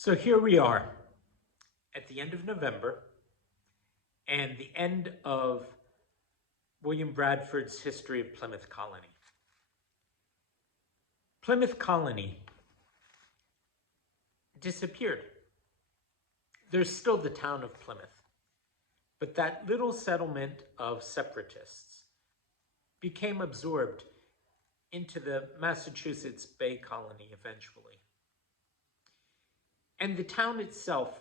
So here we are at the end of November and the end of William Bradford's History of Plymouth Colony. Plymouth Colony disappeared. There's still the town of Plymouth, but that little settlement of separatists became absorbed into the Massachusetts Bay Colony eventually. And the town itself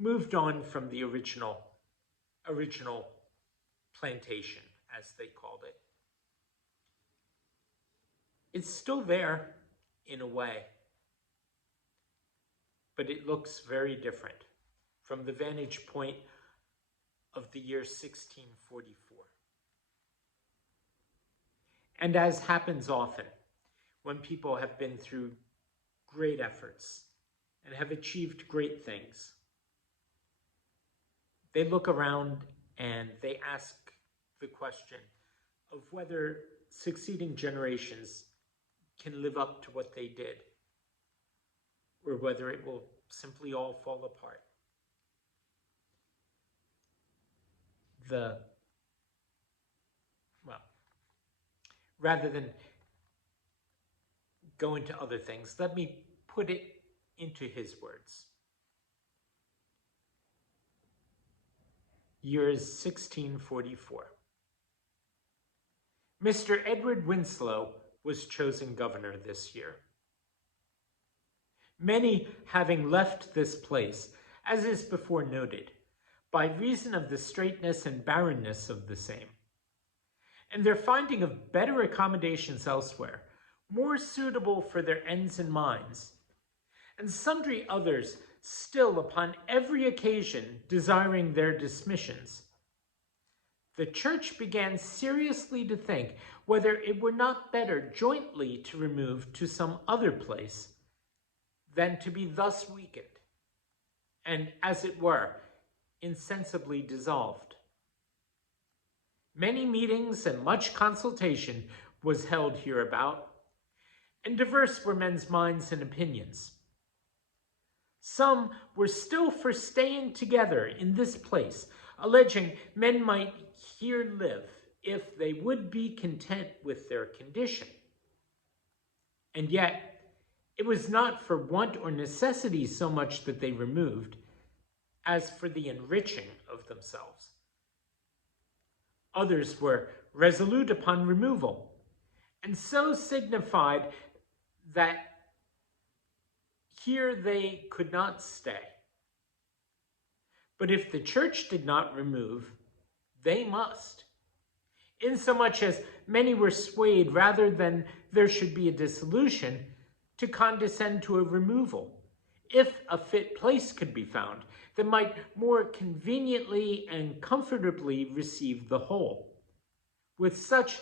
moved on from the original plantation, as they called it. It's still there in a way, but it looks very different from the vantage point of the year 1644. And as happens often, when people have been through great efforts and have achieved great things, they look around and they ask the question of whether succeeding generations can live up to what they did, or whether it will simply all fall apart. Rather than go into other things, let me put it into his words. Year is 1644. Mr. Edward Winslow was chosen governor this year. Many having left this place, as is before noted, by reason of the straitness and barrenness of the same, and their finding of better accommodations elsewhere, more suitable for their ends and minds, and sundry others still upon every occasion desiring their dismissions, the church began seriously to think whether it were not better jointly to remove to some other place than to be thus weakened, and, as it were, insensibly dissolved. Many meetings and much consultation was held hereabout, and diverse were men's minds and opinions. Some were still for staying together in this place, alleging men might here live if they would be content with their condition. And yet, it was not for want or necessity so much that they removed, as for the enriching of themselves. Others were resolute upon removal, and so signified that here they could not stay. But if the church did not remove, they must, insomuch as many were swayed rather than there should be a dissolution to condescend to a removal, if a fit place could be found that might more conveniently and comfortably receive the whole, with such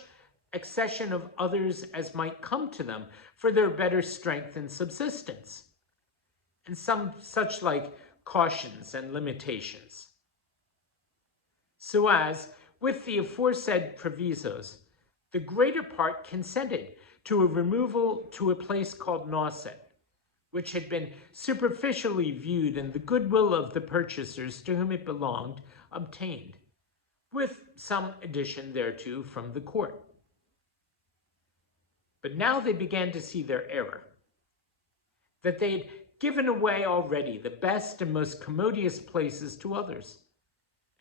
accession of others as might come to them for their better strength and subsistence, and some such like cautions and limitations. So as, with the aforesaid provisos, the greater part consented to a removal to a place called Nauset, which had been superficially viewed and the goodwill of the purchasers to whom it belonged obtained, with some addition thereto from the court. But now they began to see their error, that they had given away already the best and most commodious places to others,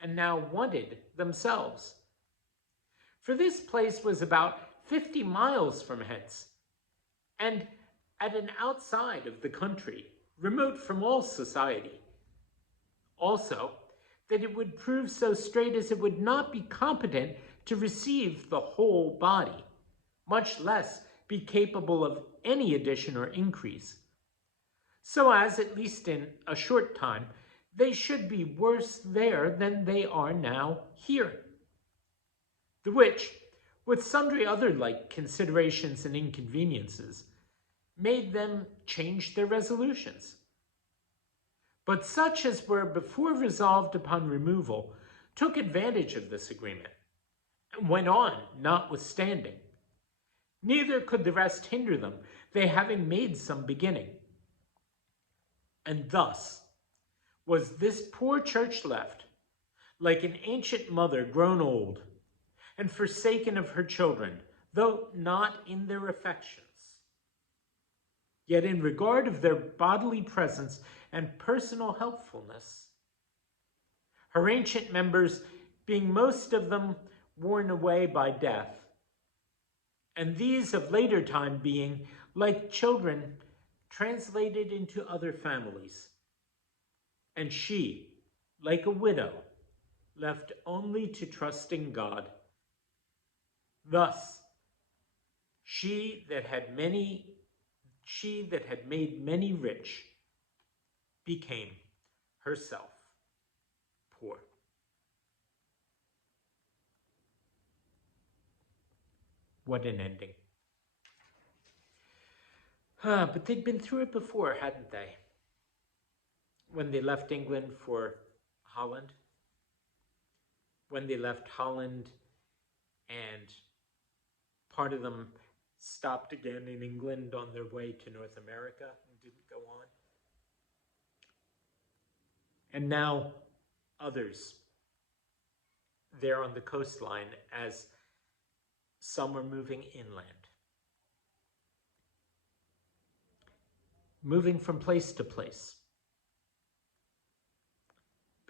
and now wanted themselves. For this place was about 50 miles from hence, and at an outside of the country, remote from all society. Also, that it would prove so strait as it would not be competent to receive the whole body, much less be capable of any addition or increase, so as, at least in a short time, they should be worse there than they are now here. The which, with sundry other like considerations and inconveniences, made them change their resolutions. But such as were before resolved upon removal took advantage of this agreement, and went on notwithstanding. Neither could the rest hinder them, they having made some beginning. And thus was this poor church left, like an ancient mother grown old, and forsaken of her children, though not in their affections, yet in regard of their bodily presence and personal helpfulness, her ancient members being most of them worn away by death, and these of later time being, like children, translated into other families, and she, like a widow, left only to trust in God. Thus, she that had made many rich, became herself poor. What an ending. But they'd been through it before, hadn't they? When they left England for Holland. When they left Holland and part of them stopped again in England on their way to North America and didn't go on. And now others there on the coastline as some are moving inland. Moving from place to place.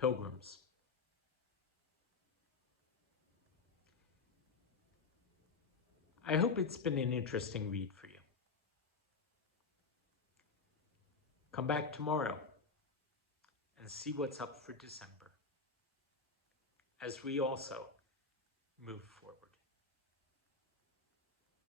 Pilgrims. I hope it's been an interesting read for you. Come back tomorrow and see what's up for December as we also move forward.